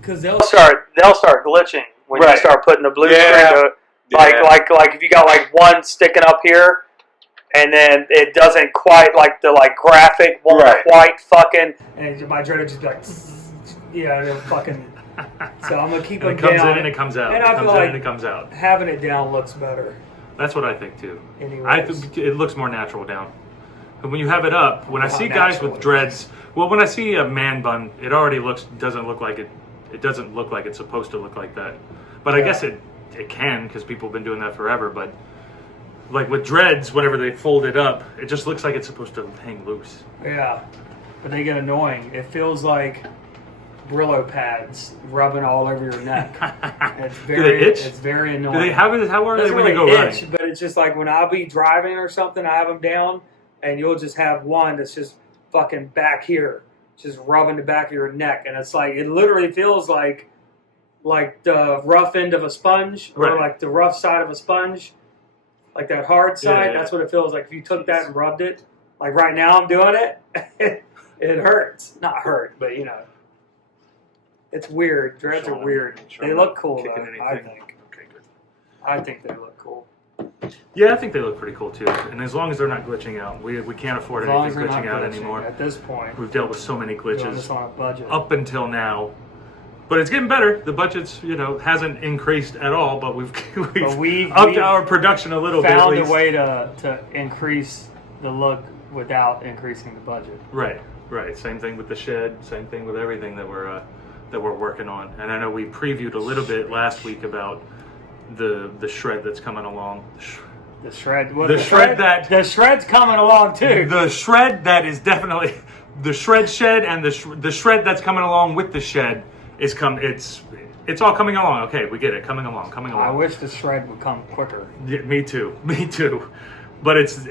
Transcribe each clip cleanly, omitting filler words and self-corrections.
because they'll start glitching when you start putting the blue screen to like if you got like one sticking up here and then it doesn't quite like the graphic won't quite fucking and my dreader just be like it'll fucking so I'm gonna keep it down. It comes in and it comes out. And I feel like it comes out. Having it down looks better. That's what I think too. I think it looks more natural down. But when you have it up, when I see guys with dreads, when I see a man bun, it already doesn't look like it. It doesn't look like it's supposed to look like that. But I guess it can because people have been doing that forever. But like with dreads, whenever they fold it up, it just looks like it's supposed to hang loose. Yeah, but they get annoying. It feels like Brillo pads rubbing all over your neck. It's very, do they itch? It's very annoying. Do they have it? How are they when you go itch, running? But it's just like when I'll be driving or something, I have them down, and you'll just have one that's just fucking back here, just rubbing the back of your neck, and it's like it literally feels like the rough end of a sponge or like the rough side of a sponge, like that hard side. Yeah. That's what it feels like. If you took that and rubbed it, like right now I'm doing it, it hurts. Not hurt, but you know. It's weird. Dreads are weird. They look cool, though, I think. Okay, good. I think they look cool. Yeah, I think they look pretty cool, too. And as long as they're not glitching out. We can't afford anything glitching out anymore. At this point. We've dealt with so many glitches. This on a budget. Up until now. But it's getting better. The budget's, hasn't increased at all, but we've upped our production a little bit. Found a way to increase the look without increasing the budget. Right. Same thing with the shed. Same thing with everything that we're working on. And I know we previewed a little bit last week about the shred that's coming along. The shred? Well, the shred's coming along too. The shred that is definitely the shred shed, and the shred that's coming along with the shed is it's all coming along. Okay, we get it. Coming along. I wish the shred would come quicker. Yeah, me too. But it's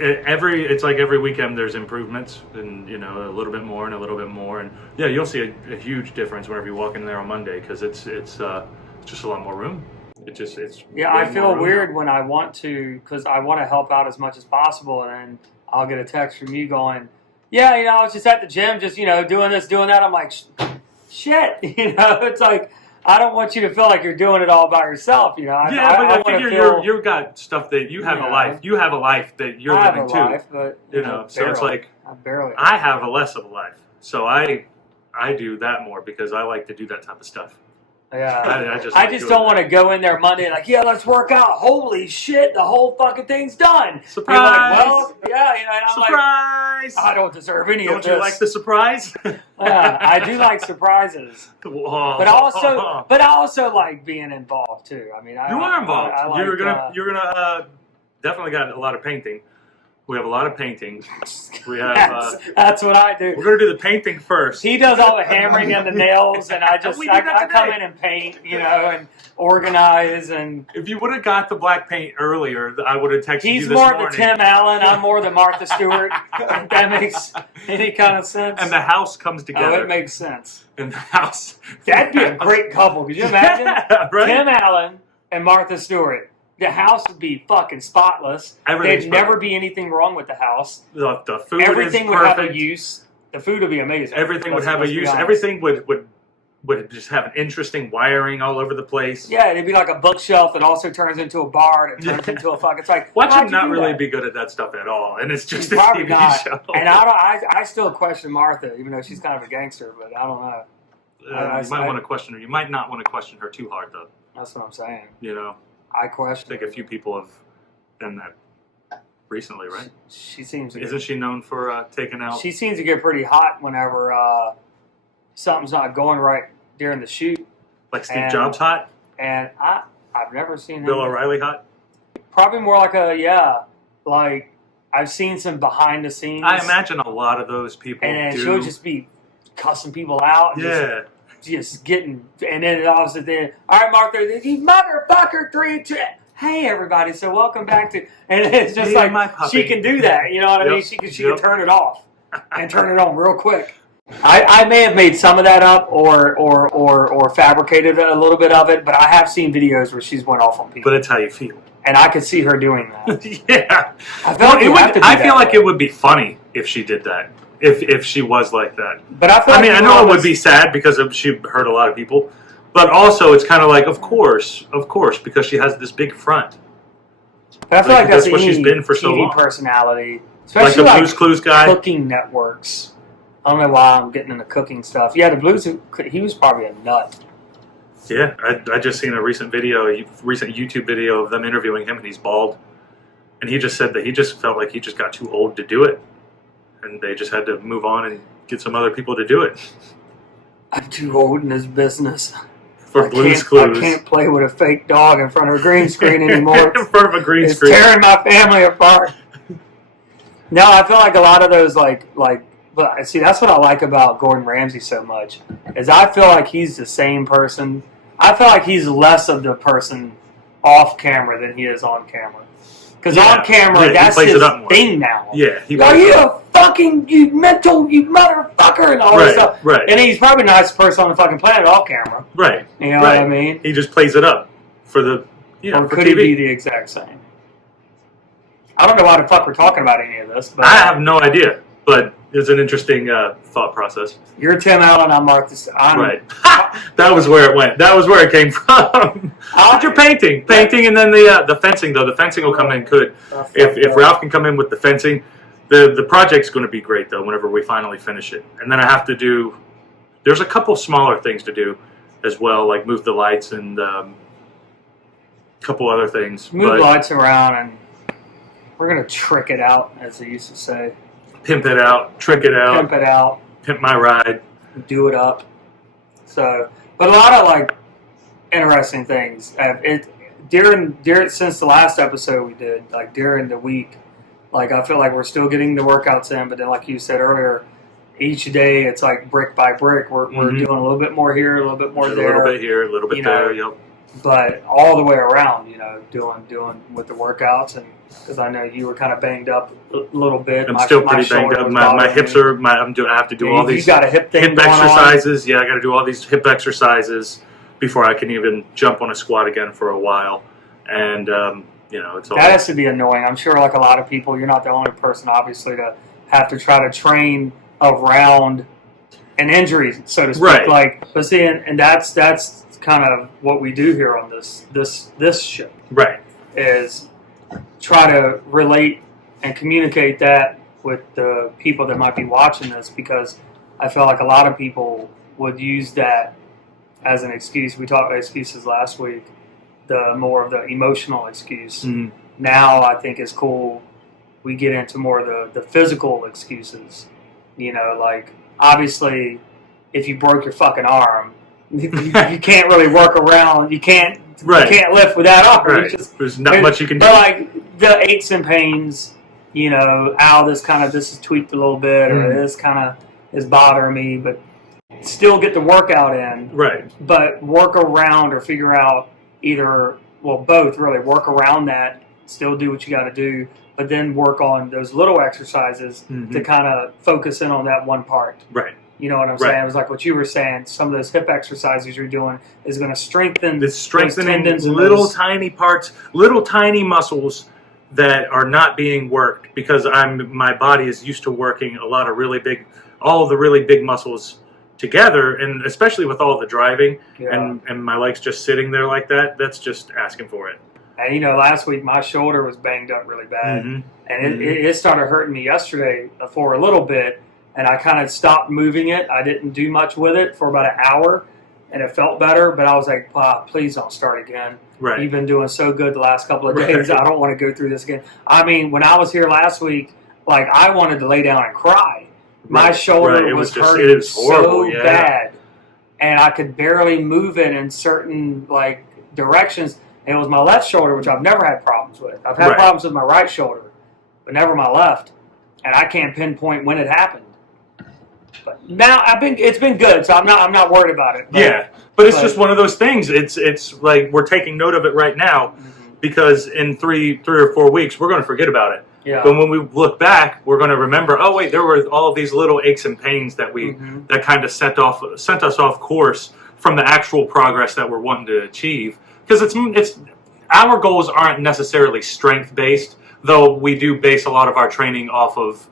like every weekend there's improvements, and a little bit more and a little bit more, and yeah, you'll see a huge difference whenever you walk in there on Monday because it's just a lot more room. I feel weird when I want to because I want to help out as much as possible, and then I'll get a text from you going, yeah, I was just at the gym, just doing this, doing that. I'm like, shit, it's like. I don't want you to feel like you're doing it all by yourself, but I figure you've got stuff that you have a life. You have a life that you're living too. Life, but, so it's like I have a less of a life. So I do that more because I like to do that type of stuff. Yeah, I just don't want to go in there Monday like, yeah, let's work out. Holy shit, the whole fucking thing's done. Surprise! Like, well, yeah, and I'm surprise! Like, I don't deserve any of this. Don't you like the surprise? I do like surprises, whoa. but I also like being involved too. I mean, you are involved. You're gonna definitely got a lot of painting. We have a lot of paintings. We have. That's what I do. We're going to do the painting first. He does all the hammering and the nails, and I come in and paint, and organize. And if you would have got the black paint earlier, I would have texted you this morning. He's more the Tim Allen. I'm more the Martha Stewart. If that makes any kind of sense. And the house comes together. Oh, it makes sense. And the house. That'd be a great couple. Could you imagine? Yeah, right? Tim Allen and Martha Stewart. The house would be fucking spotless. There'd never be anything wrong with the house. The food Everything is would perfect. have a use. The food would be amazing. Everything would have a use. Everything would just have an interesting wiring all over the place. Yeah, it'd be like a bookshelf that also turns into a bar and it turns into a fucking. It's like watch him not really be good at that stuff at all, and it's just a TV show. And I still question Martha, even though she's kind of a gangster, but I don't know. You might want to question her. You might not want to question her too hard, though. That's what I'm saying. I question. think a few people have done that recently, right? She seems. Isn't she known for taking out? She seems to get pretty hot whenever something's not going right during the shoot. Like Steve Jobs hot. And I've never seen Bill O'Reilly hot. Probably more like like I've seen some behind the scenes. I imagine a lot of those people. And she'll just be cussing people out. Yeah. Just getting, and then all of a sudden, all right, Martha, you motherfucker, 3, 2. Hey, everybody, so welcome back to, and it's just she can do that, you know what I mean? She can turn it off and turn it on real quick. I may have made some of that up or fabricated a little bit of it, but I have seen videos where she's went off on people. But it's how you feel. And I could see her doing that. Yeah. I feel like it would be funny if she did that. If she was like that. But I know it would be sad because she hurt a lot of people, But also, it's kind of like, of course, because she has this big front. I feel like that's what she's been for TV so long. personality, Like especially the Blue's Clues guy. cooking networks. I don't know why I'm getting into cooking stuff. Yeah, the Blues, he was probably a nut. Yeah, I just seen a recent YouTube video of them interviewing him, and he's bald. And he just said that he just felt like he just got too old to do it. And they just had to move on and get some other people to do it. I'm too old in this business. For Blue's Clues. I can't play with a fake dog in front of a green screen anymore. In front of a green screen. It's tearing my family apart. No, I feel like a lot of those, but see, that's what I like about Gordon Ramsay so much, is I feel like he's the same person. I feel like he's less of the person off camera than he is on camera. Because on camera, that's his thing now. Yeah. Are you a fucking, you motherfucker, and all this stuff. Right. And he's probably the nicest person on the fucking planet off camera. Right. You know what I mean? He just plays it up for the, or for could TV. he be the exact same? I don't know why the fuck we're talking about any of this. But I have no idea, but it's an interesting thought process. You're Tim Allen, I'm Mark. Right. That was where it went. That was where it came from. But you're painting, and then the fencing though. The fencing will come in good. If Ralph can come in with the fencing, the project's going to be great though. Whenever we finally finish it, and then I have to do. There's a couple smaller things to do, as well, like move the lights and a couple other things. Move the lights around, and we're going to trick it out, as they used to say. Pimp it out, trick it out. Pimp it out. Pimp my ride. Do it up. So, but a lot of interesting things. Since the last episode we did, during the week, I feel like we're still getting the workouts in, but then like you said earlier, each day it's like brick by brick. We're doing a little bit more here, a little bit more there. A little bit here, a little bit there, yep. But all the way around, doing with the workouts, and because I know you were kind of banged up a little bit. I'm still pretty banged up. My hips are. I have to do all these. You got a hip thing hip exercises. Yeah, I got to do all these hip exercises before I can even jump on a squat again for a while. And it's all that has to be annoying. I'm sure, like a lot of people, you're not the only person, obviously, to have to try to train around an injury, so to speak. Right. But see, and that's kind of what we do here on this show. Right. Is try to relate and communicate that with the people that might be watching this, because I feel like a lot of people would use that as an excuse. We talked about excuses last week, the more of the emotional excuse. Mm-hmm. Now I think it's cool we get into more of the physical excuses. Obviously, if you broke your fucking arm, you can't really work around. You can't lift with that arm. Right. There's not much you can do. But the aches and pains, this is tweaked a little bit, or this kind of is bothering me, but still get the workout in. Right. But work around or figure out both really. Work around that, still do what you got to do, but then work on those little exercises to kind of focus in on that one part. Right. You know what I'm saying? It was like what you were saying. Some of those hip exercises you're doing is going to strengthen tendons, little tiny parts, little tiny muscles that are not being worked, because my body is used to working all of the really big muscles together, and especially with all the driving and my legs just sitting there like that. That's just asking for it. And last week my shoulder was banged up really bad, and it started hurting me yesterday for a little bit. And I kind of stopped moving it. I didn't do much with it for about an hour, and it felt better. But I was like, please don't start again. Right. You've been doing so good the last couple of days. I don't want to go through this again. I mean, when I was here last week, I wanted to lay down and cry. My shoulder was hurting so bad, and I could barely move it in certain directions. And it was my left shoulder, which I've never had problems with. I've had problems with my right shoulder, but never my left. And I can't pinpoint when it happened. But now it's been good, so I'm not worried about it. But it's just one of those things. It's like we're taking note of it right now, because in three or 4 weeks we're going to forget about it. Yeah. But when we look back, we're going to remember. Oh wait, there were all these little aches and pains that that kind of sent us off course from the actual progress that we're wanting to achieve. Because it's our goals aren't necessarily strength based, though we do base a lot of our training off of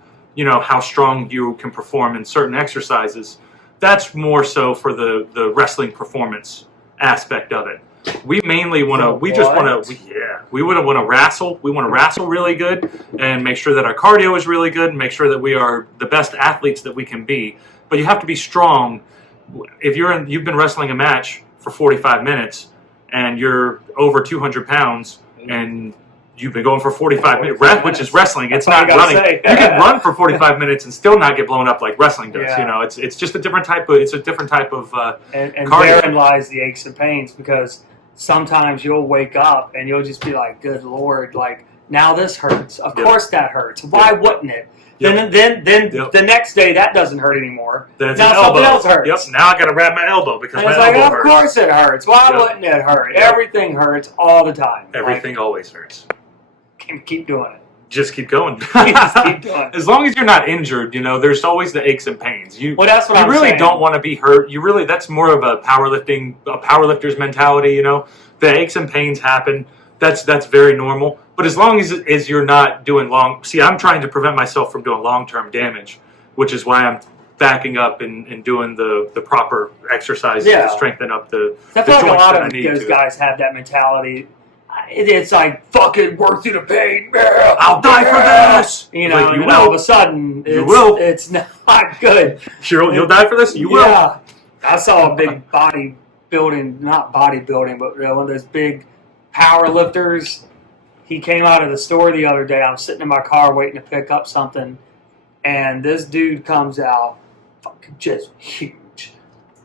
how strong you can perform in certain exercises. That's more so for the wrestling performance aspect of it. We mainly want to. We just want to. We want to wrestle. We want to wrestle really good and make sure that our cardio is really good and make sure that we are the best athletes that we can be. But you have to be strong. If you've been wrestling a match for 45 minutes and you're over 200 pounds and you've been going for 45 minutes, which is wrestling. It's not running. You can run for 45 minutes and still not get blown up like wrestling does. Yeah. You know, it's just a different type of. It's a different type of and cardio. therein lies the aches and pains, because sometimes you'll wake up and you'll just be like, "Good Lord, like now this hurts. Of course that hurts. Why wouldn't it?" Then the next day that doesn't hurt anymore. Then it's now something else hurts. Yep. Now I got to wrap my elbow because my elbow hurts. Of course it hurts. Why wouldn't it hurt? Everything hurts all the time. Everything always hurts. Keep doing it. Just keep going. Just keep doing it. As long as you're not injured, you know, there's always the aches and pains. Well, that's what I'm really saying. Don't want to be hurt. You really, that's more of a powerlifter's mentality, you know. The aches and pains happen. That's very normal. But as long as you're not doing I'm trying to prevent myself from doing long-term damage, which is why I'm backing up and doing the proper exercises to strengthen up the I feel like a lot of those to. guys have that mentality. It's like, fucking work through the pain. I'll die for this. You know, like, and all of a sudden, it's not good. Sure, you'll die for this? You will. Yeah. I saw a big not bodybuilding, but one of those big power lifters. He came out of the store the other day. I'm sitting in my car waiting to pick up something, and this dude comes out, fucking just huge.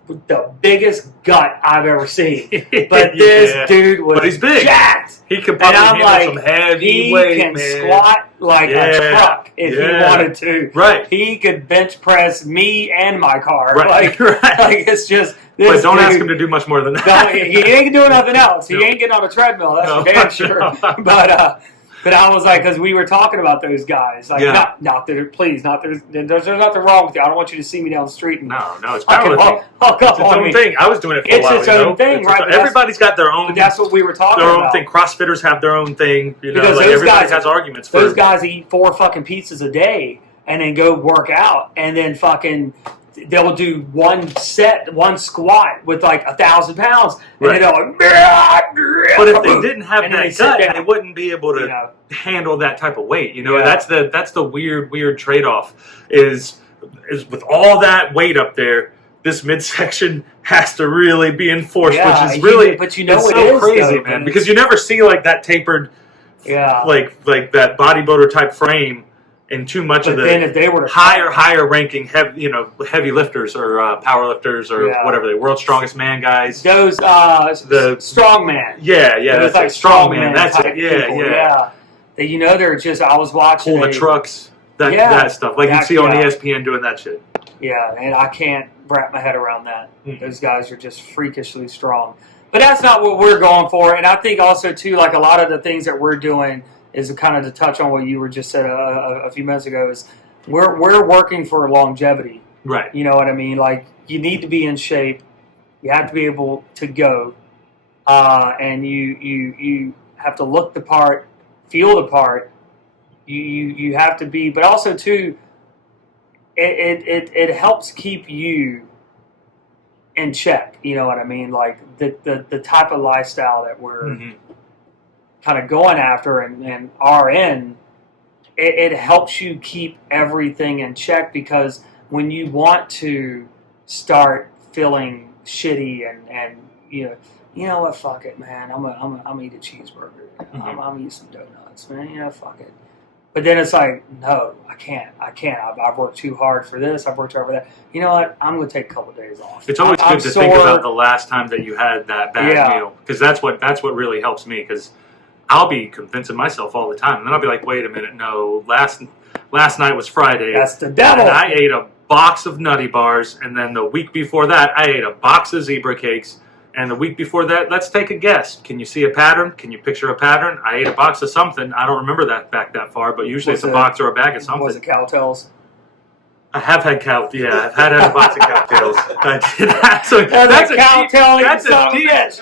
With the biggest gut I've ever seen. But this dude was but he's big. Jacked. He could probably handle some heavy weight, He can squat like a truck if he wanted to. Right. He could bench press me and my car. Right. Like it's just this But don't dude, ask him to do much more than that. he ain't doing nothing else. He ain't getting on a treadmill, that's for damn sure. But I was like, because we were talking about those guys. Like, not that, there's nothing wrong with you. I don't want you to see me down the street and no, it's powerlifting. Hulk up it's its on own me. thing. I was doing it for a while. It's its own thing, right? Everybody's got their own. But that's what we were talking about. Their own thing. CrossFitters have their own thing. You know, because like everybody has arguments. Those guys eat 4 fucking pizzas a day and then go work out and then fucking. They'll do one squat with like 1,000 pounds, and then they're like, but if they didn't have that gut, they wouldn't be able to handle that type of weight. You know, that's the weird trade-off is with all that weight up there, this midsection has to really be enforced, which is really, but you know, it's it so is, crazy, though, man, because you never see like that tapered, like that bodybuilder type frame. And too much of the if they were higher ranking heavy lifters or power lifters or whatever they world's strongest man guys. Those the strongman. That's like strongman. That's it. Yeah. They're just. I was watching the trucks. That stuff like you see on ESPN doing that shit. Yeah, and I can't wrap my head around that. Those guys are just freakishly strong. But that's not what we're going for. And I think also too, like a lot of the things that we're doing. Is kind of to touch on what you were just said a few minutes ago. Is we're working for longevity, right? You know what I mean? Like you need to be in shape, you have to be able to go, and you have to look the part, feel the part. You have to be, but also too, it helps keep you in check. You know what I mean? Like the type of lifestyle that we're. Kind of going after and are in, it helps you keep everything in check because when you want to start feeling shitty and you know what, fuck it, man, I'm eat a cheeseburger, I'm eat some donuts, man, fuck it. But then it's like, no, I can't. I've worked too hard for this. I've worked hard for that. You know what? I'm going to take a couple days off. It's always good to think about the last time that you had that bad meal because that's what really helps me because. I'll be convincing myself all the time. And then I'll be like, wait a minute, no, last night was Friday. That's the devil. And I ate a box of Nutty Bars. And then the week before that, I ate a box of Zebra Cakes. And the week before that, let's take a guess. Can you see a pattern? Can you picture a pattern? I ate a box of something. I don't remember that back that far, but usually it's a box or a bag of something. Was it Cowtails? I have had I've had a box of cowtails. I did that. So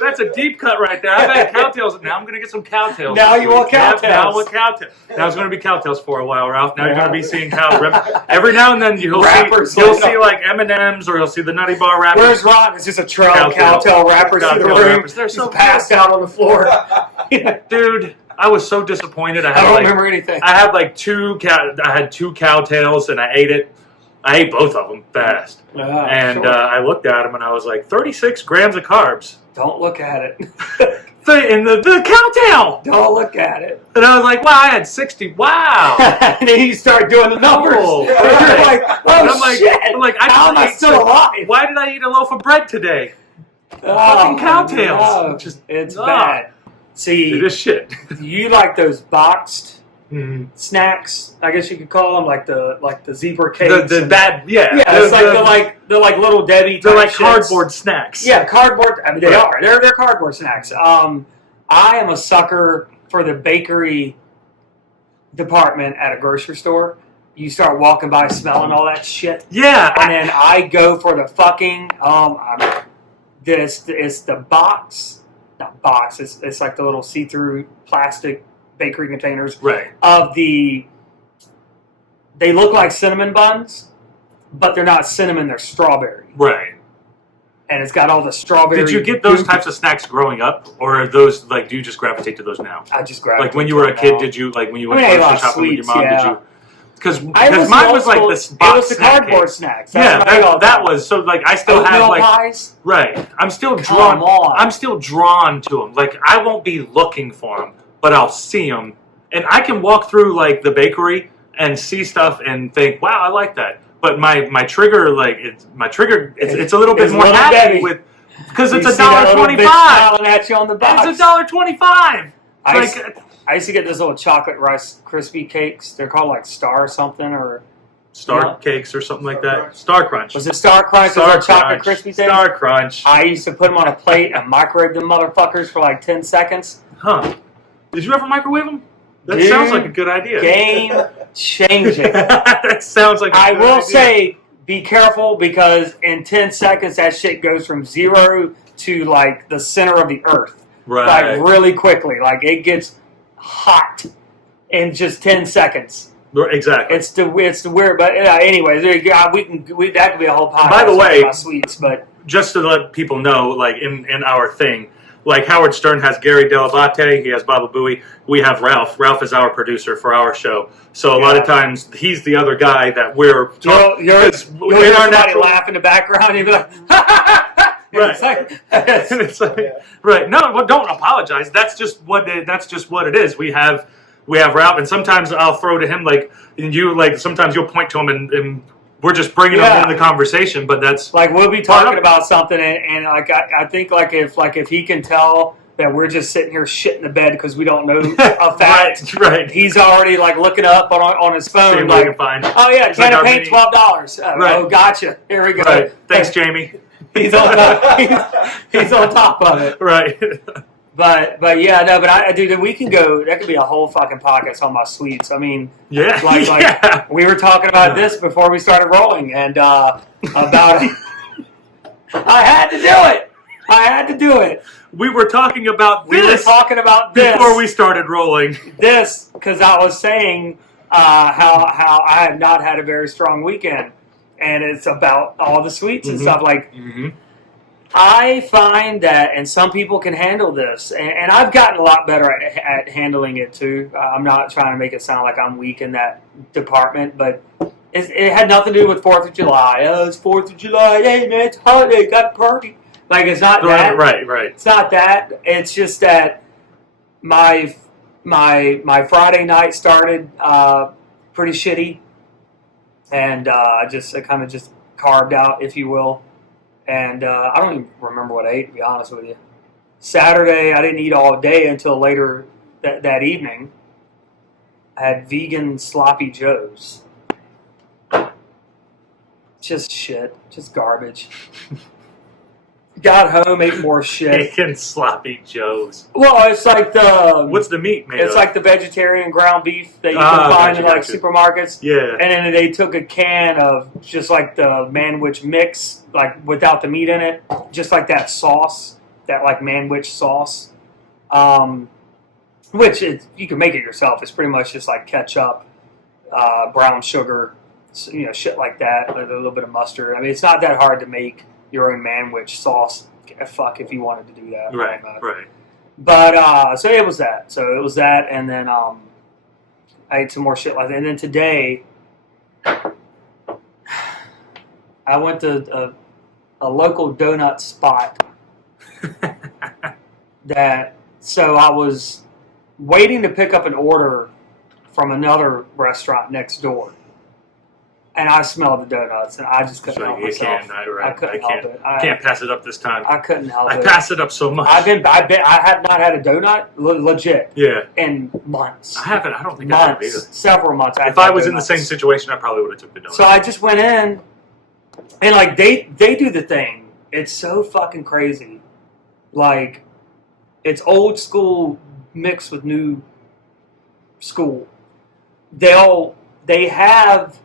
that's a deep cut right there. I've had cowtails. Now I'm going to get some cowtails. Now you want cowtails. Now I want cowtails. Now it's going to be cowtails for a while, Ralph. Now you're going to be seeing every now and then you'll see like M&Ms or you'll see the Nutty Bar wrappers. Where's Ron? It's just a trail of cowtail wrappers in the room. They're so passed out on the floor. Dude, I was so disappointed. I don't remember anything. I had like two cowtails and I ate it. I ate both of them fast. I looked at them and I was like, 36 grams of carbs. Don't look at it. In the cowtail. Don't look at it. And I was like, wow, I had 60. Wow. And then you start doing the numbers. Oh, and you're like, shit. I'm like, how am I still alive? Why did I eat a loaf of bread today? Fucking cowtails. No. It's bad. See, it is shit. You like those boxed snacks? I guess you could call them like the zebra cakes. The bad, yeah. Yeah, they're like little Debbie. They're like cardboard snacks. Yeah, cardboard. I mean, they are. They're cardboard snacks. I am a sucker for the bakery department at a grocery store. You start walking by smelling all that shit. Yeah, and then I go for the fucking it's the box. Not box. It's like the little see-through plastic bakery containers. Right. They look like cinnamon buns, but they're not cinnamon. They're strawberry. Right. And it's got all the strawberry. Did you get those types of snacks growing up, or are those do you just gravitate to those now? I just gravitate. Like when you were a kid, did you when you went grocery shopping with your mom? Yeah. Did you? Because mine was like this box. It was the cardboard snacks. That was so. Like I still have like pies? Right. I'm still drawn to them. Like I won't be looking for them, but I'll see them, and I can walk through like the bakery and see stuff and think, "Wow, I like that." But my trigger, it's a little bit more happy with because it's $1.25. Smiling at you on the box. It's $1.25. I used to get those little chocolate Rice Krispie cakes. They're called like Star something or Star Cakes or something like that. Star Crunch. Was it Star Crunch? Star Chocolate Krispie thing? Star Crunch. I used to put them on a plate and microwave them motherfuckers for like 10 seconds. Huh. Did you ever microwave them? That sounds like a good idea. Game changing. That sounds like a good idea. I will say, be careful because in 10 seconds that shit goes from 0 to like the center of the earth. Right. Like really quickly. Like it gets hot in just 10 seconds. Exactly. It's the weird, but anyways, that could be a whole podcast. By the way, about sweets, but just to let people know, like in our thing, like Howard Stern has Gary Delabate, he has Baba Booey, we have Ralph. Ralph is our producer for our show. So a lot of times he's the other guy that we're talking. You'll hear somebody laugh in the background. You'll be like, right. Right. No, well, don't apologize. That's just what it is. We have Ralph, and sometimes I'll throw to him sometimes you'll point to him and we're just bringing him in the conversation. But that's like we'll be talking about something, and like I think if he can tell that we're just sitting here shitting the bed because we don't know a fact. right. He's already like looking up on his phone. Like, oh yeah, can of paint $12. Oh, gotcha. Here we go. Right. Thanks, Jamie. He's on top of it. Right. But yeah, no, but I do. We can go. That could be a whole fucking podcast on my sweets. I mean, like we were talking about this before we started rolling, and about I had to do it. We were talking about this before we started rolling. This because I was saying how I have not had a very strong weekend, and it's about all the sweets and stuff like. Mm-hmm. I find that, and some people can handle this, and I've gotten a lot better at handling it too. I'm not trying to make it sound like I'm weak in that department, but it had nothing to do with 4th of July. Oh, it's 4th of July. Hey, man, it's holiday. Got a party. Like, it's not that. Right. It's not that. It's just that my Friday night started pretty shitty, and I kind of just carved out, if you will. And I don't even remember what I ate, to be honest with you. Saturday, I didn't eat all day until later that evening. I had vegan sloppy joes. Just shit. Just garbage. got home, ate more shit. Making sloppy joes. Well, it's like the... What's the meat made It's of? like the vegetarian ground beef that you can find in like supermarkets. Yeah. And then they took a can of just like the Manwich mix, like without the meat in it. Just like that sauce, that like Manwich sauce. Which you can make it yourself. It's pretty much just like ketchup, brown sugar, shit like that. A little bit of mustard. I mean, it's not that hard to make your own Manwich sauce. Fuck if you wanted to do that. Right. But so it was that. And then I ate some more shit like that. And then today, I went to a local donut spot so I was waiting to pick up an order from another restaurant next door. And I smelled the donuts, and I just couldn't help myself. I couldn't help it. I can't pass it up this time. I couldn't help it. I pass it up so much. I have not had a donut, legit. Yeah. In months. I haven't. I don't think I have either. Several months. If I was in the same situation, I probably would have took the donut. So I just went in, and like they do the thing. It's so fucking crazy. Like, it's old school mixed with new school. They have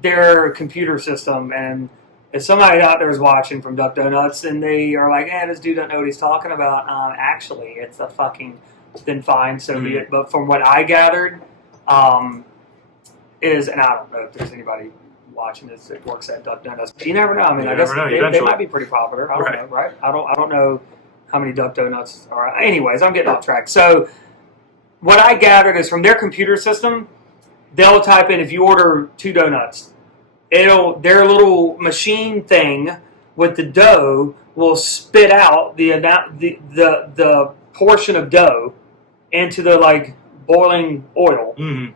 their computer system, and if somebody out there is watching from Duck Donuts and they are like, this dude don't know what he's talking about, actually, it's a fucking, then fine, so be it. But from what I gathered, and I don't know if there's anybody watching this that works at Duck Donuts, but you never know. I mean, I guess they might be pretty popular. I don't know, right? I don't know how many Duck Donuts are. Anyways, I'm getting off track. So what I gathered is from their computer system, they'll type in, if you order 2 donuts, their little machine thing with the dough will spit out the portion of dough into the like boiling oil, and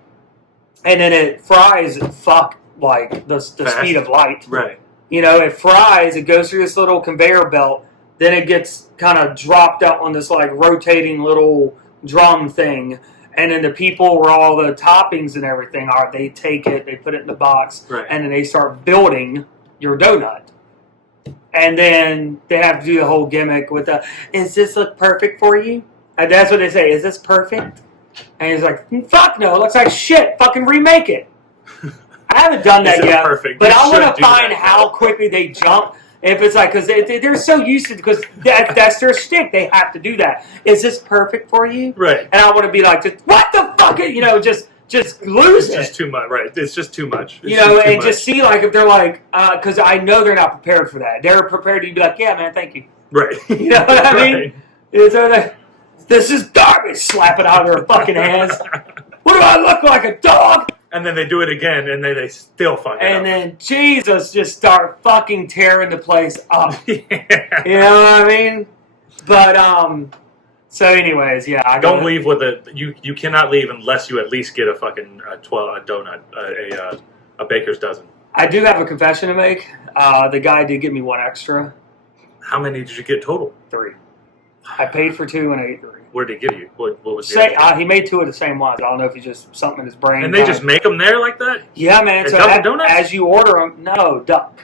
then it fries like the speed of light. Right. It fries. It goes through this little conveyor belt. Then it gets kind of dropped out on this like rotating little drum thing. And then the people where all the toppings and everything are, they take it, they put it in the box, and then they start building your donut. And then they have to do the whole gimmick with is this look perfect for you? And that's what they say, is this perfect? And he's like, fuck no, it looks like shit, fucking remake it. I haven't done that yet, perfect? But I want to find how quickly they jump. If it's like, because they're so used to, because that's their shtick. They have to do that. Is this perfect for you? Right. And I want to be like, what the fuck? Just lose it. It's just too much. Right. It's just too much. Just see like if they're like, because I know they're not prepared for that. They're prepared to be like, yeah, man, thank you. Right. You know what I mean? This is garbage. Slap it out of their fucking hands. What do I look like, a dog? And then they do it again, and they still fuck it up. And then Jesus just start fucking tearing the place up. Yeah. You know what I mean? But so anyways, yeah. Don't leave with you cannot leave unless you at least get a fucking a donut, a baker's dozen. I do have a confession to make. The guy did give me 1 extra. How many did you get total? 3. I paid for 2 and I ate 3. What did he give you? What was the he made 2 of the same ones. I don't know if he just something in his brain. And they just make them there like that? Yeah, man. So as you order them, Duck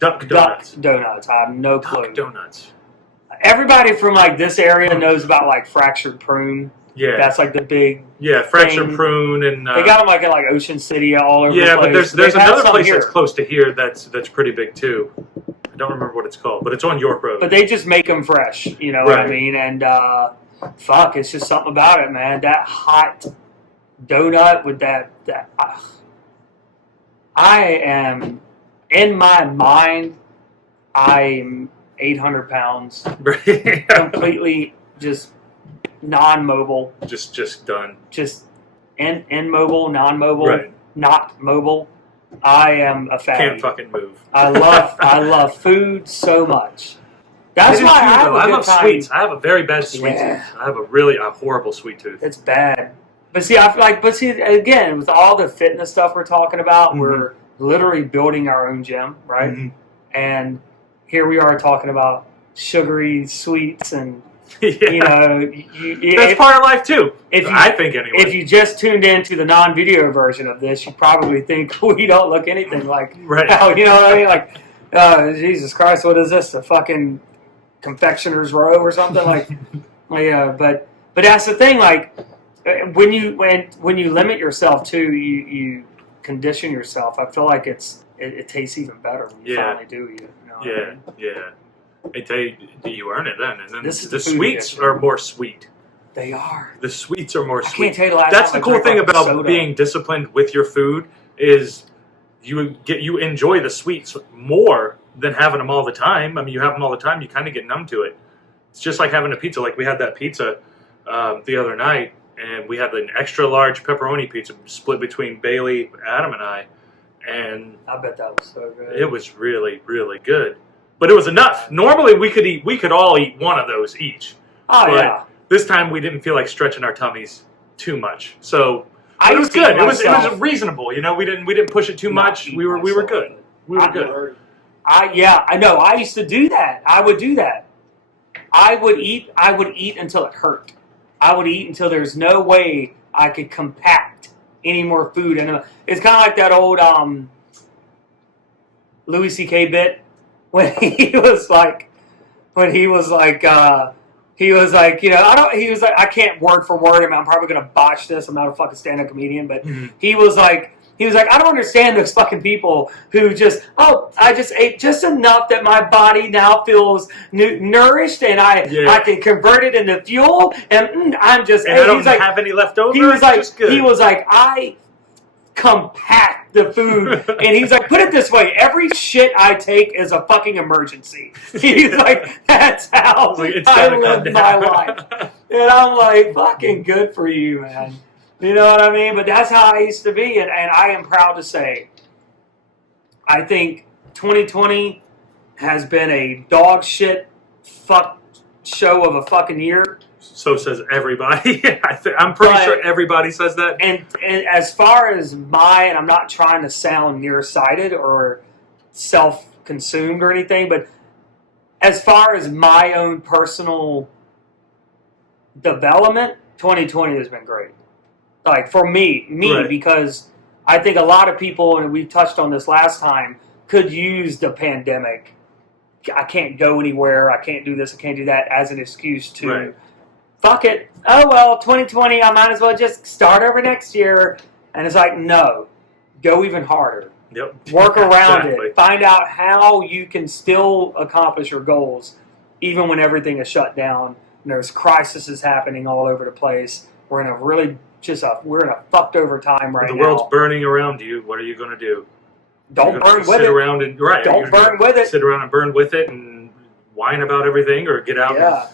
donuts. Donuts. I have no clue. Duck donuts. Everybody from like this area knows about like fractured prune. Yeah, that's like the big fractured prune, and they got them like in like Ocean City all over. Yeah, the place. but there's another place that's close to here that's pretty big too. I don't remember what it's called, but it's on York Road. But they just make them fresh. You know what I mean? And fuck, it's just something about it, man. That hot donut with that. I am in my mind. I'm 800 pounds, completely just non-mobile. Just done. Just immobile, non-mobile, not mobile. I am a fatty. Can't fucking move. I love food so much. That's why I love sweets. I have a very bad sweet tooth. I have a horrible sweet tooth. It's bad. But see, I feel like, again, with all the fitness stuff we're talking about, we're literally building our own gym, right? Mm-hmm. And here we are talking about sugary sweets and, you know. That's part of life, too. I think, anyway. If you just tuned into the non-video version of this, you probably think we don't look anything like, you know what I mean? Like, Jesus Christ, what is this? A fucking confectioner's row or something like. But that's the thing. Like when you limit yourself too, you condition yourself. I feel like it tastes even better when you finally do eat it. You know what I mean? Yeah. They tell you earn it then, and then This is the sweets are more sweet. They are. The sweets are more I sweet. can't tell you the last That's time the I cool drank, thing like, about soda. being disciplined with your food is you enjoy the sweets more than having them all the time. I mean, you have them all the time, you kind of get numb to it. It's just like having a pizza. Like we had that pizza the other night, and we had an extra large pepperoni pizza split between Bailey, Adam, and I. And I bet that was so good. it was really, really good. But it was enough. Normally we could all eat one of those each. Oh, but yeah. this time we didn't feel like stretching our tummies too much. So I it was used to good. eat It was myself. reasonable. You know, we didn't push it too much. We were good. We were good. I know. I used to do that. I would do that. I would eat until it hurt. I would eat until there's no way I could compact any more food. And it's kind of like that old Louis C.K. bit when he was like, you know, he was like, I can't word for word. I'm probably gonna botch this. I'm not a fucking stand-up comedian, but he was like, I don't understand those fucking people who I just ate just enough that my body now feels nourished and I can convert it into fuel and I'm just. And I don't have any left over. He was like, I compact the food, and he's like, put it this way: every shit I take is a fucking emergency. He's like, that's how I live my life, and I'm like, fucking good for you, man. You know what I mean? But that's how I used to be, and I am proud to say, I think 2020 has been a dog shit fuck show of a fucking year. So says everybody. I'm pretty sure everybody says that. And as far as and I'm not trying to sound nearsighted or self-consumed or anything, but as far as my own personal development, 2020 has been great. Like for me, right. Because I think a lot of people, and we touched on this last time, could use the pandemic. I can't go anywhere. I can't do this. I can't do that as an excuse to. Right. Fuck it. Oh, well, 2020, I might as well just start over next year. And it's like, no. Go even harder. Yep. Work around it. Find out how you can still accomplish your goals, even when everything is shut down. And there's crises happening all over the place. We're in a really we're in a fucked over time right now. The world's burning around you. What are you going to do? Don't burn with it. Sit around and, right. Don't burn with it. Sit around and burn with it and whine about everything or get out and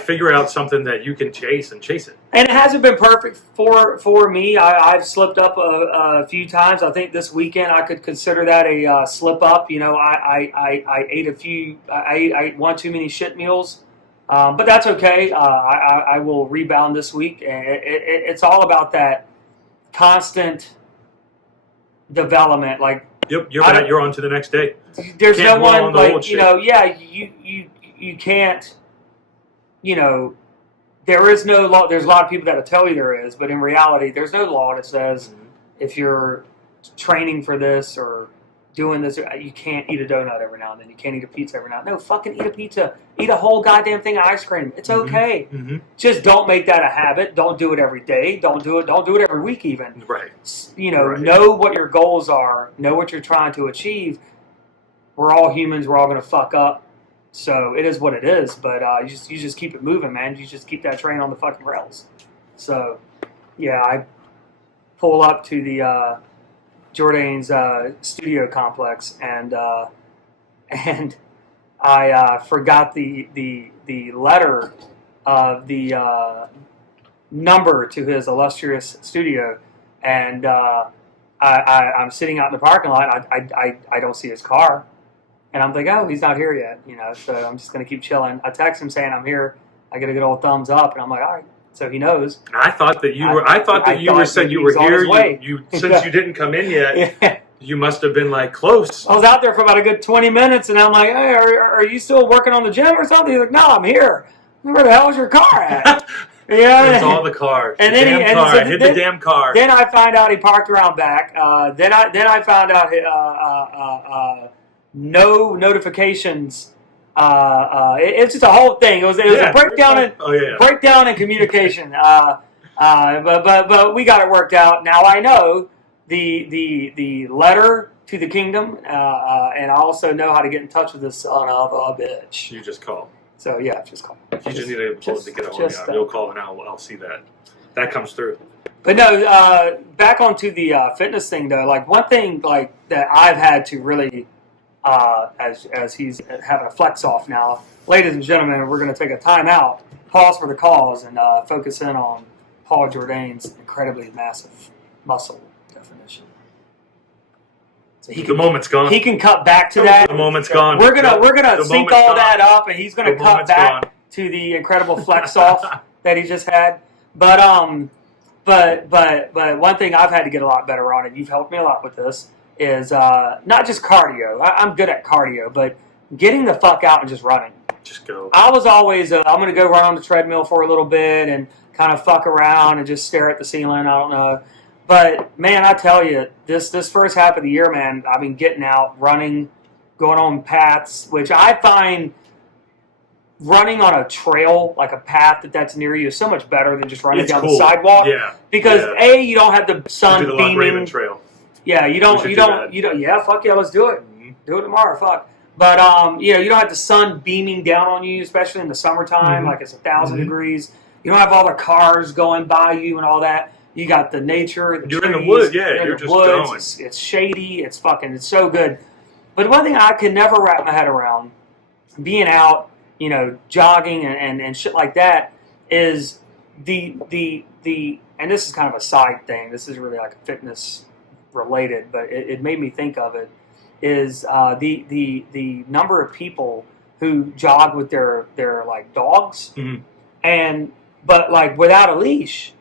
figure out something that you can chase and chase it. And it hasn't been perfect for me. I've slipped up a few times. I think this weekend I could consider that a slip up. You know, I ate one too many shit meals, but that's okay. I will rebound this week. And it's all about that constant development. Like, yep, you're on to the next day. There's no one like you can't. You know, there is no law. There's a lot of people that'll tell you there is, but in reality, there's no law that says if you're training for this or doing this, you can't eat a donut every now and then. You can't eat a pizza every now and then. No, fucking eat a pizza. Eat a whole goddamn thing of ice cream. It's okay. Mm-hmm. Just don't make that a habit. Don't do it every day. Don't do it every week even. Right. You know, know what your goals are. Know what you're trying to achieve. We're all humans. We're all going to fuck up. So it is what it is, but you just keep it moving, man. You just keep that train on the fucking rails. So, yeah, I pull up to the Jordane's studio complex, and I forgot the letter of the number to his illustrious studio, and I'm sitting out in the parking lot. I don't see his car. And I'm like, oh, he's not here yet, you know. So I'm just gonna keep chilling. I text him saying I'm here. I get a good old thumbs up, and I'm like, all right. So he knows. I thought that you were. I thought that you were said you were here. You since you didn't come in yet, you must have been like close. I was out there for about a good 20 minutes, and I'm like, hey, are you still working on the gym or something? He's like, no, I'm here. Where the hell is your car at? Yeah, it's all the car. And the then damn car. Hit the damn car. Then I find out he parked around back. Then I found out no notifications It's just a whole thing. It was a breakdown in communication. But we got it worked out. Now I know the letter to the kingdom, and I also know how to get in touch with this son of a bitch. You just call. So yeah, just call. You just need to pull it to get on. You'll call and I'll see that. That comes through. But no, back onto the fitness thing though. Like one thing like that I've had to really, as he's having a flex off now, ladies and gentlemen, we're going to take a time out, pause for the cause, and focus in on Paul Jordane's incredibly massive muscle definition. So the moment's gone. He can cut back to that. The moment's gone. We're gonna sync all that up, and he's gonna cut back to the incredible flex off that he just had. But one thing I've had to get a lot better on, and you've helped me a lot with this, is not just cardio. I'm good at cardio, but getting the fuck out and just running. Just go. I was always I'm gonna go run on the treadmill for a little bit and kind of fuck around and just stare at the ceiling. I don't know. But, man, I tell you, this first half of the year, man, I've been getting out, running, going on paths, which I find running on a trail, like a path that's near you, is so much better than just running down the sidewalk. Yeah. Because, A, you don't have the sun do the beaming. Raven Trail. Yeah, you don't, yeah, fuck yeah, let's do it. Mm-hmm. Do it tomorrow, fuck. But, you don't have the sun beaming down on you, especially in the summertime, like it's 1,000 degrees. You don't have all the cars going by you and all that. You got the nature, the You're trees, in the woods, yeah. You're just woods. going. It's shady. It's so good. But one thing I can never wrap my head around, being out, jogging and shit like that, is the and this is kind of a side thing. This is really like fitness related, but it made me think of it. Is the number of people who jog with their like dogs, but like without a leash.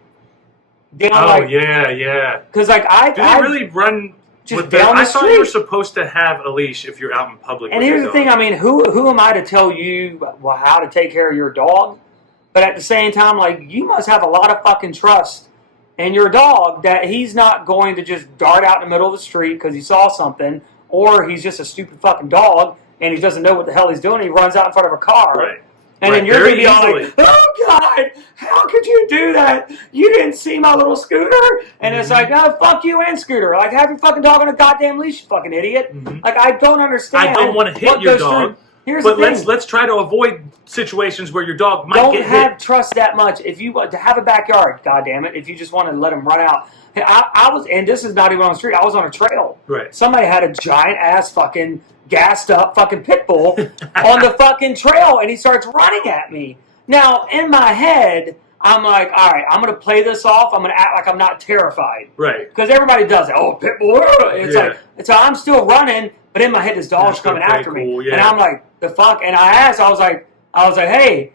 Yeah. Because like do they really run just with down the I street? thought you were supposed to have a leash if you're out in public. And here's the thing: I mean, who am I to tell you how to take care of your dog? But at the same time, like you must have a lot of fucking trust in your dog that he's not going to just dart out in the middle of the street because he saw something, or he's just a stupid fucking dog and he doesn't know what the hell he's doing. He runs out in front of a car. Right. And then you're going to be like, oh, God, how could you do that? You didn't see my little Scooter? And it's like, no, fuck you and Scooter. Like, have your fucking dog on a goddamn leash, you fucking idiot. Like, I don't understand. I don't want to hit your dog. But let's try to avoid situations where your dog might get hit. Don't have trust that much. If you want to have a backyard, goddamn it, if you just want to let him run out. I was, and this is not even on the street, I was on a trail. Right. Somebody had a giant ass fucking gassed up fucking pit bull on the fucking trail, and he starts running at me. Now, in my head, I'm like, all right, I'm going to play this off. I'm going to act like I'm not terrified. Right. Because everybody does it. Oh, pit bull. It's like, so I'm still running, but in my head, this dog's coming after me. Yeah. And I'm like, the fuck? And I was like, hey,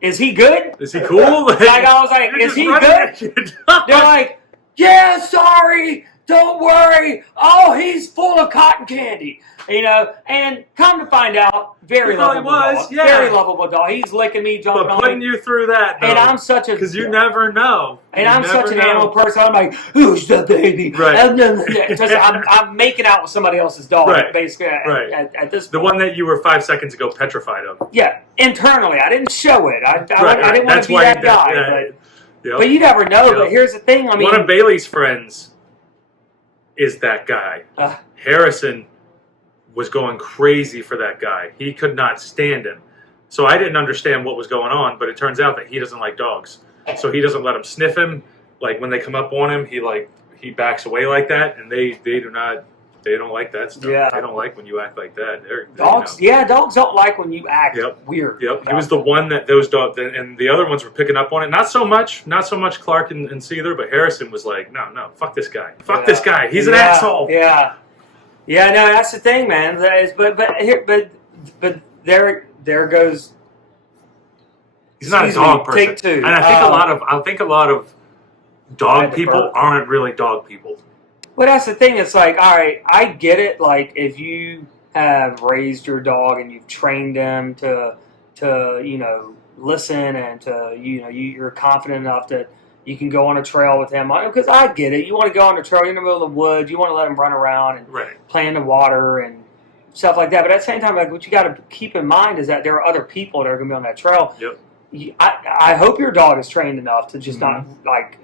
is he good? Is he cool? Like, I was like, is he good? They're like, yeah, sorry. Don't worry. Oh, he's full of cotton candy. And come to find out, very lovable dog. Yeah. Very lovable dog. He's licking me, jumping on me. But putting you through that, though, and I'm such a... Because you never know. And I'm such an animal person. I'm like, who's the baby? Right. Because I'm making out with somebody else's dog, basically, at this point. The one that you were 5 seconds ago petrified of. Yeah, internally. I didn't show it. I didn't want to be that guy. But you never know. But here's the thing. I mean, one of Bailey's friends is that guy. Harrison was going crazy for that guy. He could not stand him. So I didn't understand what was going on, but it turns out that he doesn't like dogs. So he doesn't let them sniff him. Like when they come up on him, he backs away like that, and they don't like that stuff. Yeah. They don't like when you act like that. Dogs don't like when you act weird. Yep. He was the one that those dogs, and the other ones were picking up on it. Not so much Clark and Seether, but Harrison was like, no, fuck this guy. Fuck this guy. He's an asshole. Yeah. Yeah, no, that's the thing, man. But there goes. He's not a dog person. Take two. And I think a lot of dog people aren't really dog people. Well, that's the thing. It's like, all right, I get it. Like, if you have raised your dog and you've trained them to listen and to you're confident enough that you can go on a trail with him. Because I get it. You want to go on a trail. You're in the middle of the woods. You want to let him run around and play in the water and stuff like that. But at the same time, like what you got to keep in mind is that there are other people that are going to be on that trail. Yep. I hope your dog is trained enough to just not like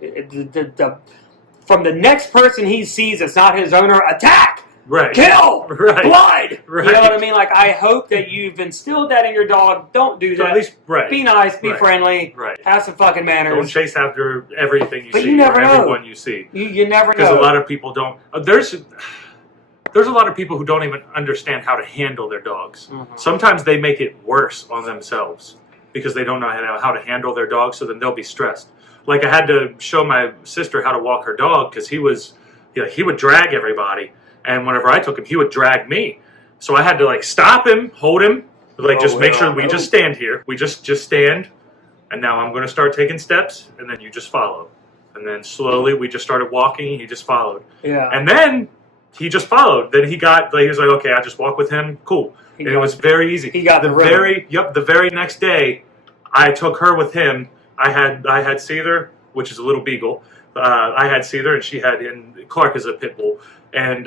from the next person he sees that's not his owner, attack. Right. Kill! Right. Blood! Right. You know what I mean? Like, I hope that you've instilled that in your dog. Don't do that. So at least, right. Be nice, be friendly, right. have some fucking manners. Don't chase after everything you but see you never or know. everyone you see. You never know. Because a lot of people don't. There's a lot of people who don't even understand how to handle their dogs. Sometimes they make it worse on themselves because they don't know how to handle their dog, so then they'll be stressed. Like, I had to show my sister how to walk her dog because he would drag everybody. And whenever I took him, he would drag me. So I had to like stop him, hold him, like just make sure we just stand here. We just stand. And now I'm going to start taking steps, and then you just follow. And then slowly we just started walking. He just followed. Yeah. And then he just followed. Then he was like, okay, I'll just walk with him. Cool. And it was very easy. He got the very next day, I took her with him. I had Seether, which is a little beagle. I had Seether, and Clark is a pit bull. And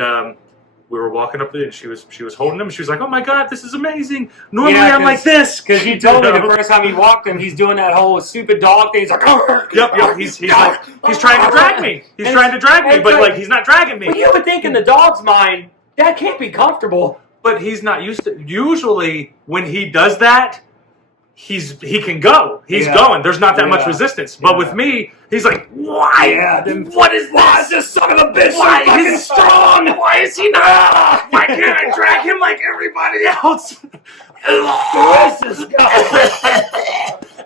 we were walking up there, and she was holding him. She was like, "Oh my God, this is amazing! Normally I'm like this." Because you told me the first time he walked him, he's doing that whole stupid dog thing. He's like, "Yep." He's trying to drag me. He's trying to drag me, but like he's not dragging me. But you would think in the dog's mind that can't be comfortable. But he's not used to. Usually, when he does that, he can go. He's going. There's not that much resistance. But with me, he's like, why? What is this? Why is this son of a bitch so fucking strong? Why is he not? Why can't I drag him like everybody else? Who is this guy?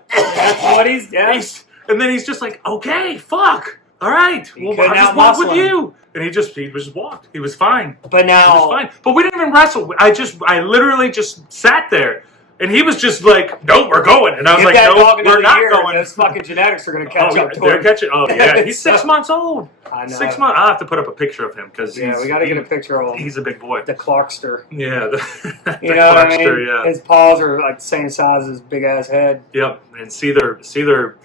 That's what he's doing. And then he's just like, okay, fuck. All right. Well, I'll just walk with you. And he just walked. He was fine. But now, he was fine. But we didn't even wrestle. I literally just sat there. And he was just like, "No, we're going." And I was like, "No, we're not going." Those fucking genetics are going to catch up to him. They're catching. Oh yeah, he's 6 months old. I know. 6 months. I'll have to put up a picture of him because we got to get a picture of him. He's a big boy. The Clarkster. Yeah, you know what I mean? Yeah. His paws are like the same size as his big ass head. Yep, and Seether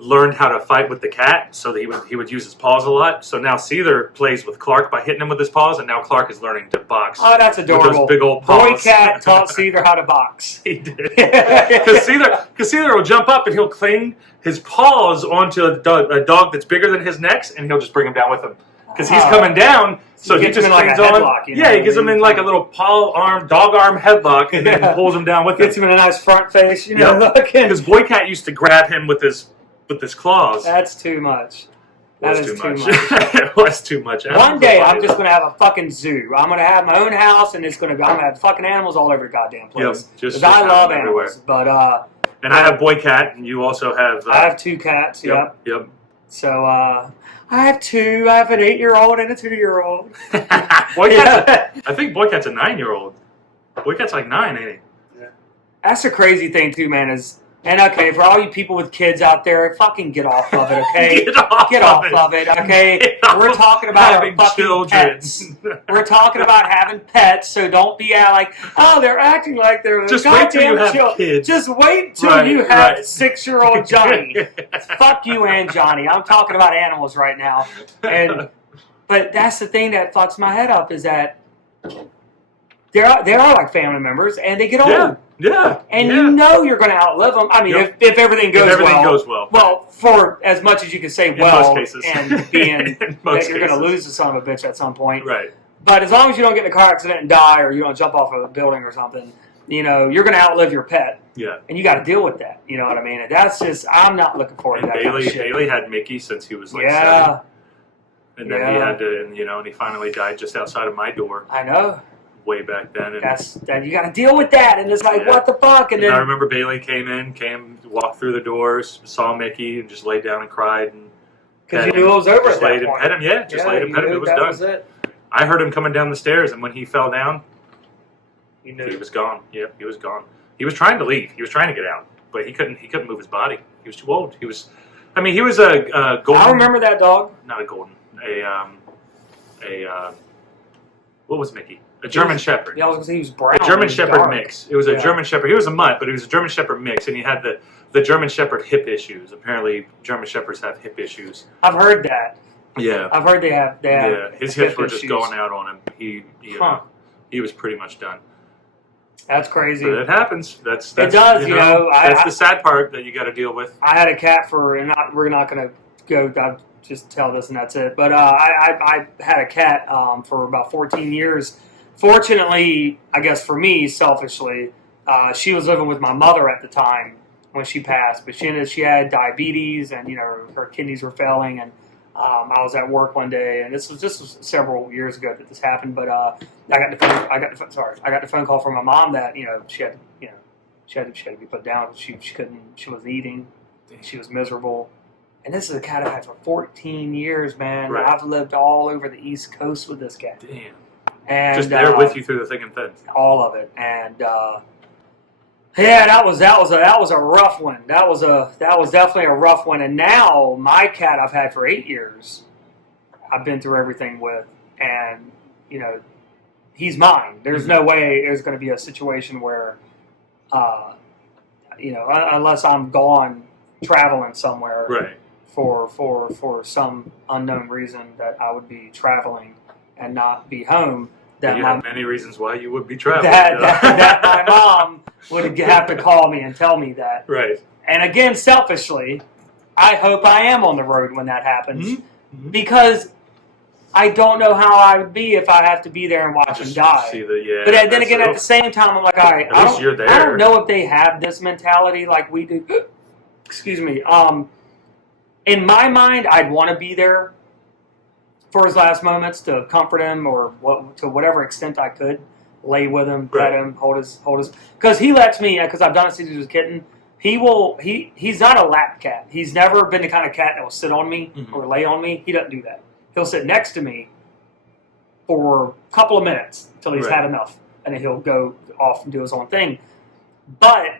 learned how to fight with the cat, so that he would use his paws a lot. So now Seether plays with Clark by hitting him with his paws, and now Clark is learning to box. Oh, that's adorable. With those big old paws. Boy cat taught Seether how to box. He did. Because Seether will jump up and he'll cling his paws onto a dog that's bigger than his neck, and he'll just bring him down with him. Because he's coming down, so he just clings on. Headlock, you know? Yeah, he gets him in like a little dog arm headlock, and then pulls him down with him. Gets him in a nice front face, you know. Because Boy Cat used to grab him with his claws. That's too much. That is too much. It was too much. One day, I'm just going to have a fucking zoo. I'm going to have my own house, and I'm going to have fucking animals all over the goddamn place. Because I love animals. But, and I have Boy Cat, and you also have... I have 2 cats, Yep. So, I have 2. I have an 8-year-old and a 2-year-old. I think Boy Cat's a 9-year-old. Boy Cat's like 9, ain't he? Yeah. That's the crazy thing, too, man, is... And okay, for all you people with kids out there, fucking get off of it, okay? Get off of it, okay? We're talking about having fucking pets. We're talking about having pets, so don't be like, oh, they're acting like they're just wait till you have kids. Just wait till you have 6-year-old Johnny. Fuck you and Johnny. I'm talking about animals right now. But that's the thing that fucks my head up is that they are like family members, and they get old. Yeah. And you know you're going to outlive them. I mean, if everything goes well. Well, for as much as you can say in most cases. And being that you're going to lose the son of a bitch at some point. Right. But as long as you don't get in a car accident and die, or you don't jump off of a building or something, you know, you're going to outlive your pet. Yeah. And you got to deal with that. You know what I mean? And that's just, I'm not looking forward to that kind of shit. Bailey had Mickey since he was like 7. And then he had to, and he finally died just outside of my door. I know. Way back then, and you got to deal with that, and it's like, what the fuck? And then I remember Bailey walked through the doors, saw Mickey, and just laid down and cried. Because you knew it was over. Just laid him, pet him, just laid him, pet him. It was done. Was it. I heard him coming down the stairs, and when he fell down, he was gone. Yeah, he was gone. He was trying to leave. He was trying to get out, but he couldn't. He couldn't move his body. He was too old. He was a golden. I remember that dog. Not a golden. What was Mickey? A German Shepherd. Yeah, I was going to say he was brown. A German Shepherd mix. It was a German Shepherd. He was a mutt, but he was a German Shepherd mix, and he had the German Shepherd hip issues. Apparently, German Shepherds have hip issues. I've heard that. Yeah. I've heard they have his hips were just going out on him. He was pretty much done. That's crazy. But it happens. That's it does. That's the sad part that you got to deal with. I had a cat we're not going to go. I'll just tell this and that's it. But I had a cat for about 14 years. Fortunately, I guess for me, selfishly, she was living with my mother at the time when she passed. But she had diabetes, and her kidneys were failing, and I was at work one day, and this was several years ago that this happened. But I got the phone call from my mom that she had to be put down. She wasn't eating. She was miserable. And this is a cat I've had for 14 years, man. Right. Have lived all over the East Coast with this cat. Damn. And just there with you through the thick and thin. All of it. And yeah, that was a rough one. That was definitely a rough one. And now my cat I've had for 8 years, I've been through everything with, and he's mine. There's no way there's going to be a situation where, unless I'm gone traveling somewhere, right. For some unknown reason that I would be traveling and not be home. That you have many reasons why you would be traveling. That my mom would have to call me and tell me that. Right. And again, selfishly, I hope I am on the road when that happens. Mm-hmm. Because I don't know how I would be if I have to be there and watch him die. But then again, at the same time, I'm like, all right, I don't know if they have this mentality like we do. Excuse me. In my mind, I'd want to be there for his last moments to comfort him, or to whatever extent I could, lay with him, pet him, hold his, because he lets me, because I've done it since he was a kitten. He's not a lap cat. He's never been the kind of cat that will sit on me or lay on me. He doesn't do that. He'll sit next to me for a couple of minutes until he's had enough, and then he'll go off and do his own thing. But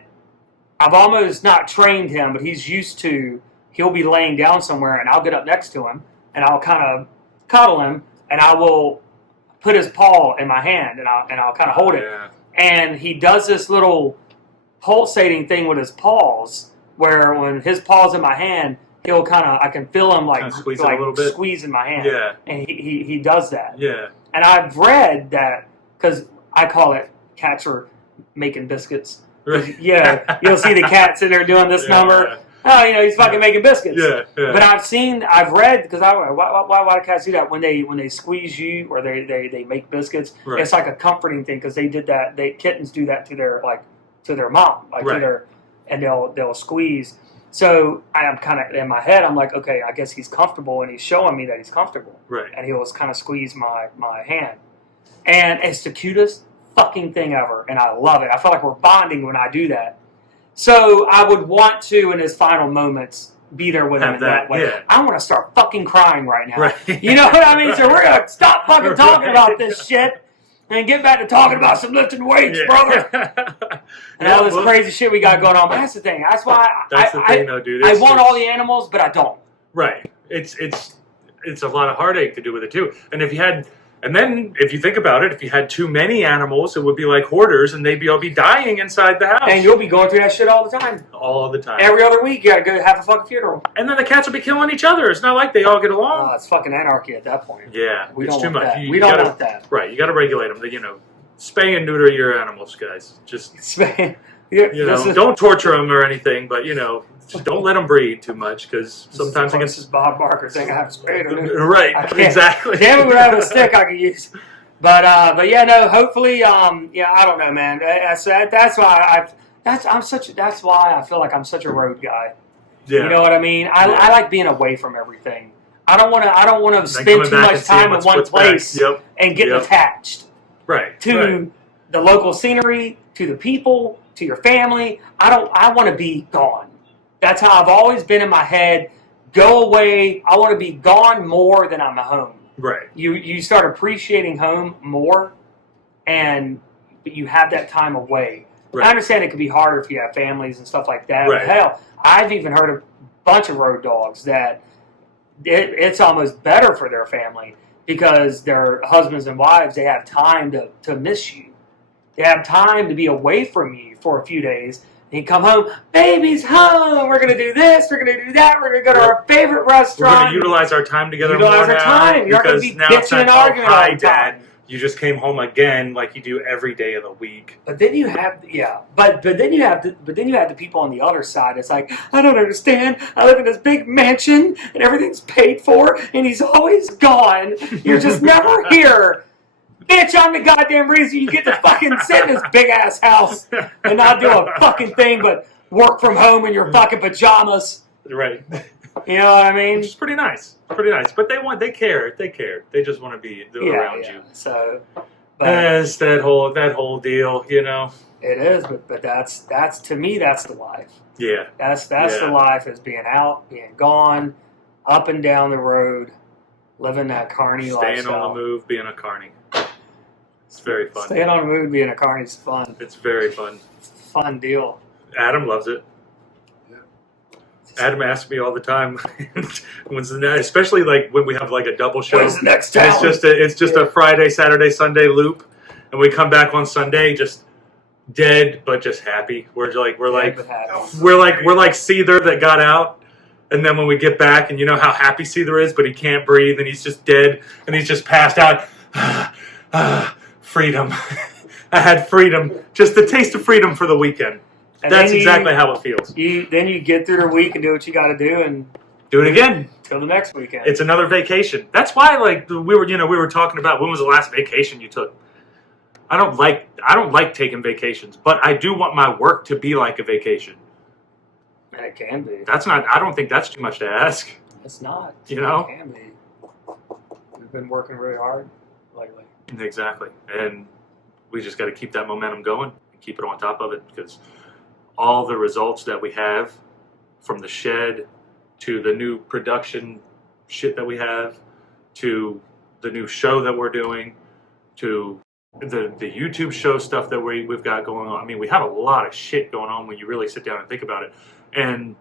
I've almost not trained him, but he's used to. He'll be laying down somewhere, and I'll get up next to him, and I'll kind of cuddle him, and I will put his paw in my hand, and I'll kind of hold it. And he does this little pulsating thing with his paws, where when his paw's in my hand, he'll I can feel him squeeze in my hand. Yeah. And he does that. Yeah. And I've read that, because I call it cats are making biscuits. Yeah, you'll see the cat sitting there doing this number. Oh, he's fucking making biscuits. Yeah. But I've read, because why do cats do that? When they squeeze you or they make biscuits, it's like a comforting thing, because they did that. Kittens do that to their mom, and they'll squeeze. So I'm kind of in my head, I'm like, okay, I guess he's comfortable, and he's showing me that he's comfortable. Right. And he'll kind of squeeze my hand, and it's the cutest fucking thing ever, and I love it. I feel like we're bonding when I do that. So I would want to, in his final moments, be there with him in that way. Yeah. I want to start fucking crying right now. Right. You know what I mean? So we're going to stop fucking talking about this shit and get back to talking about some lifting weights, brother. And all this crazy shit we got going on. But that's the thing. That's why I want all the animals, but I don't. Right. It's a lot of heartache to do with it, too. And then, if you think about it, if you had too many animals, it would be like hoarders, and they'd all be dying inside the house. And you'll be going through that shit all the time. All the time. Every other week, you gotta go have a fucking funeral. And then the cats will be killing each other. It's not like they all get along. It's fucking anarchy at that point. Yeah, it's too much. We don't want that. Right, you gotta regulate them. Spay and neuter your animals, guys. Just spay. Don't torture them or anything, but just don't let them breed too much, because sometimes it gets... This is Bob Barker saying I have sprayed them. Right, exactly. Damn it, we have a stick I could use. But yeah, no. Hopefully, I don't know, man. That's why that's why I feel like I'm such a road guy. Yeah. You know what I mean? I like being away from everything. I don't want to spend too much time in one place and get attached. Right. To the local scenery, to the people, to your family. I want to be gone. That's how I've always been in my head. Go away. I want to be gone more than I'm at home. Right. You start appreciating home more, but you have that time away. Right. I understand it could be harder if you have families and stuff like that. Right. But hell, I've even heard of a bunch of road dogs that it's almost better for their family, because their husbands and wives, they have time to miss you. They have time to be away from you for a few days. And you come home, baby's home. We're going to do this. We're going to do that. We're going to go to our favorite restaurant. We're going to utilize our time together more now. You're not going to be bitching and arguing all the time. You just came home again like you do every day of the week. But then you have but then you have the people on the other side. It's like, I don't understand. I live in this big mansion and everything's paid for and he's always gone. You're just never here. Bitch, I'm the goddamn reason you get to fucking sit in this big ass house and not do a fucking thing but work from home in your fucking pajamas. Right. You know what I mean? Which is pretty nice. But they care. They just want to be around you. So, that's that whole deal, you know. It is, but that's to me that's the life. Yeah. That's the life, is being out, being gone, up and down the road, living that carny lifestyle. Staying on the move, being a carny. It's very fun. Staying on the move, being a carny is fun. It's very fun. It's a fun deal. Adam loves it. Adam asks me all the time, especially like when we have like a double show. When's the next town? It's just a Friday, Saturday, Sunday loop, and we come back on Sunday just dead but just happy. We're like Seether that got out, and then when we get back, and you know how happy Seether is, but he can't breathe, and he's just dead, and he's just passed out. Freedom. I had freedom, just the taste of freedom for the weekend. And that's exactly how it feels. Then you get through the week and do what you got to do and do it again till the next weekend. It's another vacation. That's why, like we were talking about, when was the last vacation you took? I don't like taking vacations, but I do want my work to be like a vacation. And it can be. I don't think that's too much to ask. It's not. You know, it can be. We've been working really hard lately. Exactly, and we just got to keep that momentum going and keep it on top of it, because all the results that we have, from the shed to the new production shit that we have, to the new show that we're doing, to the YouTube show stuff that we've got going on. I mean, we have a lot of shit going on when you really sit down and think about it. And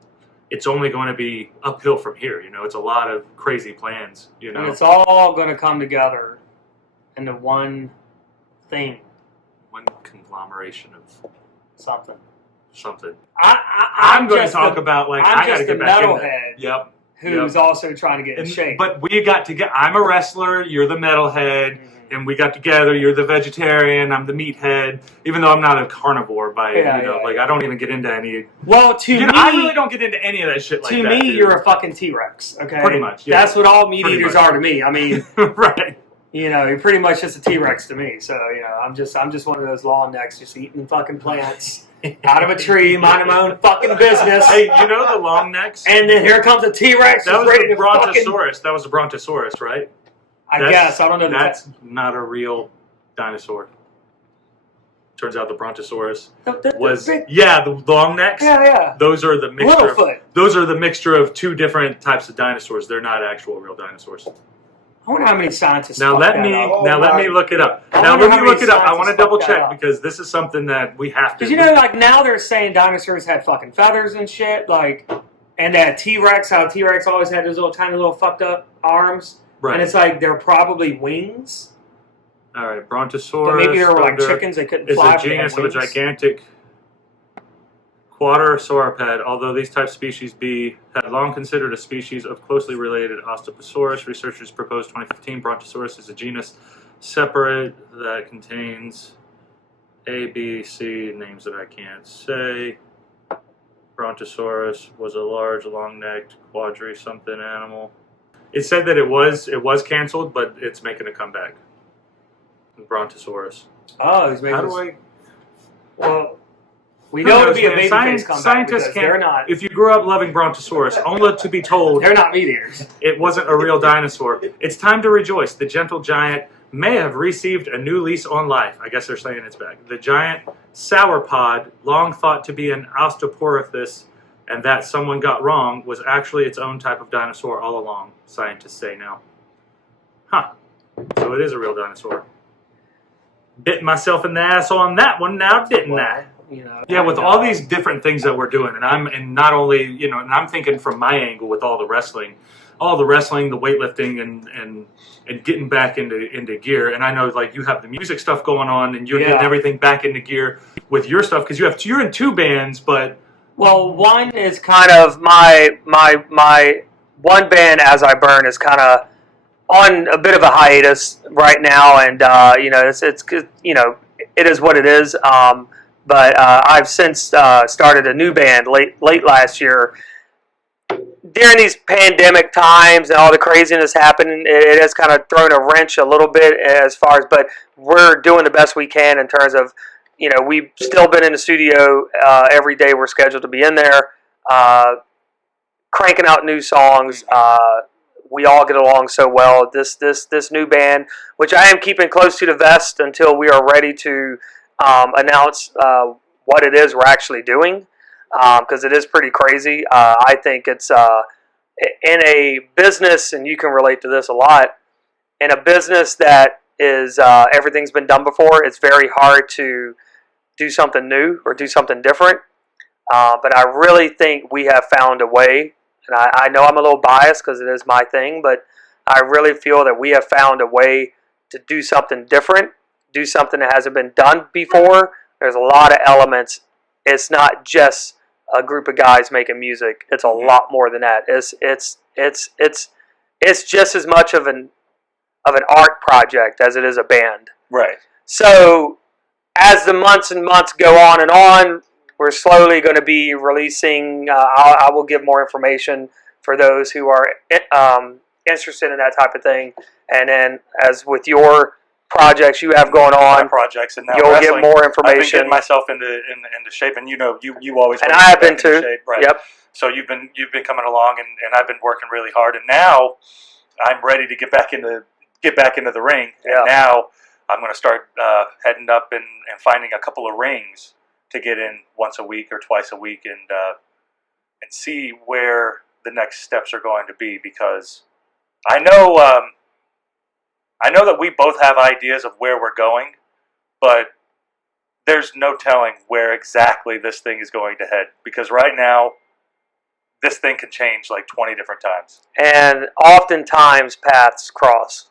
it's only going to be uphill from here. You know, it's a lot of crazy plans, you know. And it's all going to come together into one thing. One conglomeration of something. I'm going to talk about, like, I got to get back in metalhead. Yep. Who's also trying to get in shape. But we got to get. I'm a wrestler. You're the metalhead, and we got together. You're the vegetarian. I'm the meathead. Even though I'm not a carnivore I don't even get into any. Well, to me, I really don't get into any of that shit. Like that. To me, you're a fucking T-Rex. Okay, pretty much. Yeah. That's what all meat eaters are to me. I mean, right. You know, you're pretty much just a T-Rex to me. So, you know, I'm just one of those long necks, just eating fucking plants out of a tree, minding my own fucking business. Hey, you know the long necks? And then here comes a T-Rex. That was a Brontosaurus. That was a Brontosaurus, right? I guess. I don't know. That's not a real dinosaur. Turns out the Brontosaurus was the long necks. Yeah. Those are the mixture. Littlefoot. Those are the mixture of two different types of dinosaurs. They're not actual real dinosaurs. I wonder how many scientists. Let me look it up. I want to double check, because this is something that we have to. Because, you know, like, now they're saying dinosaurs had fucking feathers and shit, like, and that T-Rex, how T-Rex always had those tiny little fucked up arms, right? And it's like they're probably wings. All right, Brontosaurus. But maybe they were like chickens; they couldn't fly. Is a genus of a gigantic quadrasauropod, although these type species had long considered a species of closely related Osteoposaurus. Researchers proposed 2015 Brontosaurus is a genus separate that contains A, B, C names that I can't say. Brontosaurus was a large, long-necked quadri-something animal. It said that it was canceled, but it's making a comeback. Brontosaurus. Oh, he's making. How do I? Well. We know it'll be a babyface comeback. Scientists can't. They're not. If you grew up loving Brontosaurus, only to be told they're not meat eaters. It wasn't a real dinosaur. It's time to rejoice. The gentle giant may have received a new lease on life. I guess they're saying it's back. The giant sauropod, long thought to be an Osteoporithus, and that someone got wrong, was actually its own type of dinosaur all along. Scientists say now. Huh. So it is a real dinosaur. Bit myself in the ass on that one now, didn't I? You know, yeah, with all these different things that we're doing, and not only, you know, and I'm thinking from my angle with all the wrestling, the weightlifting, and getting back into gear. And I know, like, you have the music stuff going on, and you're getting everything back into gear with your stuff, because you're in two bands, but one is kind of my one band, As I Burn, is kind of on a bit of a hiatus right now, and it's it is what it is. But I've since started a new band late last year. During these pandemic times and all the craziness happening, it has kind of thrown a wrench a little bit as far as, but we're doing the best we can in terms of, we've still been in the studio every day. We're scheduled to be in there, cranking out new songs. We all get along so well. This new band, which I am keeping close to the vest until we are ready to announce what it is we're actually doing. Because it is pretty crazy. I think it's in a business, and you can relate to this a lot, in a business that is everything's been done before, it's very hard to do something new or do something different. But I really think we have found a way, and I know I'm a little biased because it is my thing, but I really feel that we have found a way to do something different, do something that hasn't been done before. There's a lot of elements. It's not just a group of guys making music. It's a lot more than that. It's just as much of an art project as it is a band. Right. So as the months and months go on, we're slowly going to be releasing. I will give more information for those who are interested in that type of thing. And then, as with your projects you have going on, projects, and now you'll get more information. I've been getting myself into shape, and you always. And I have been too. Shape, right? Yep. So you've been coming along, and I've been working really hard, and now I'm ready to get back into the ring. Yep. And now I'm going to start heading up and finding a couple of rings to get in once a week or twice a week, and see where the next steps are going to be, because I know that we both have ideas of where we're going, but there's no telling where exactly this thing is going to head, because right now this thing can change like 20 different times. And oftentimes paths cross.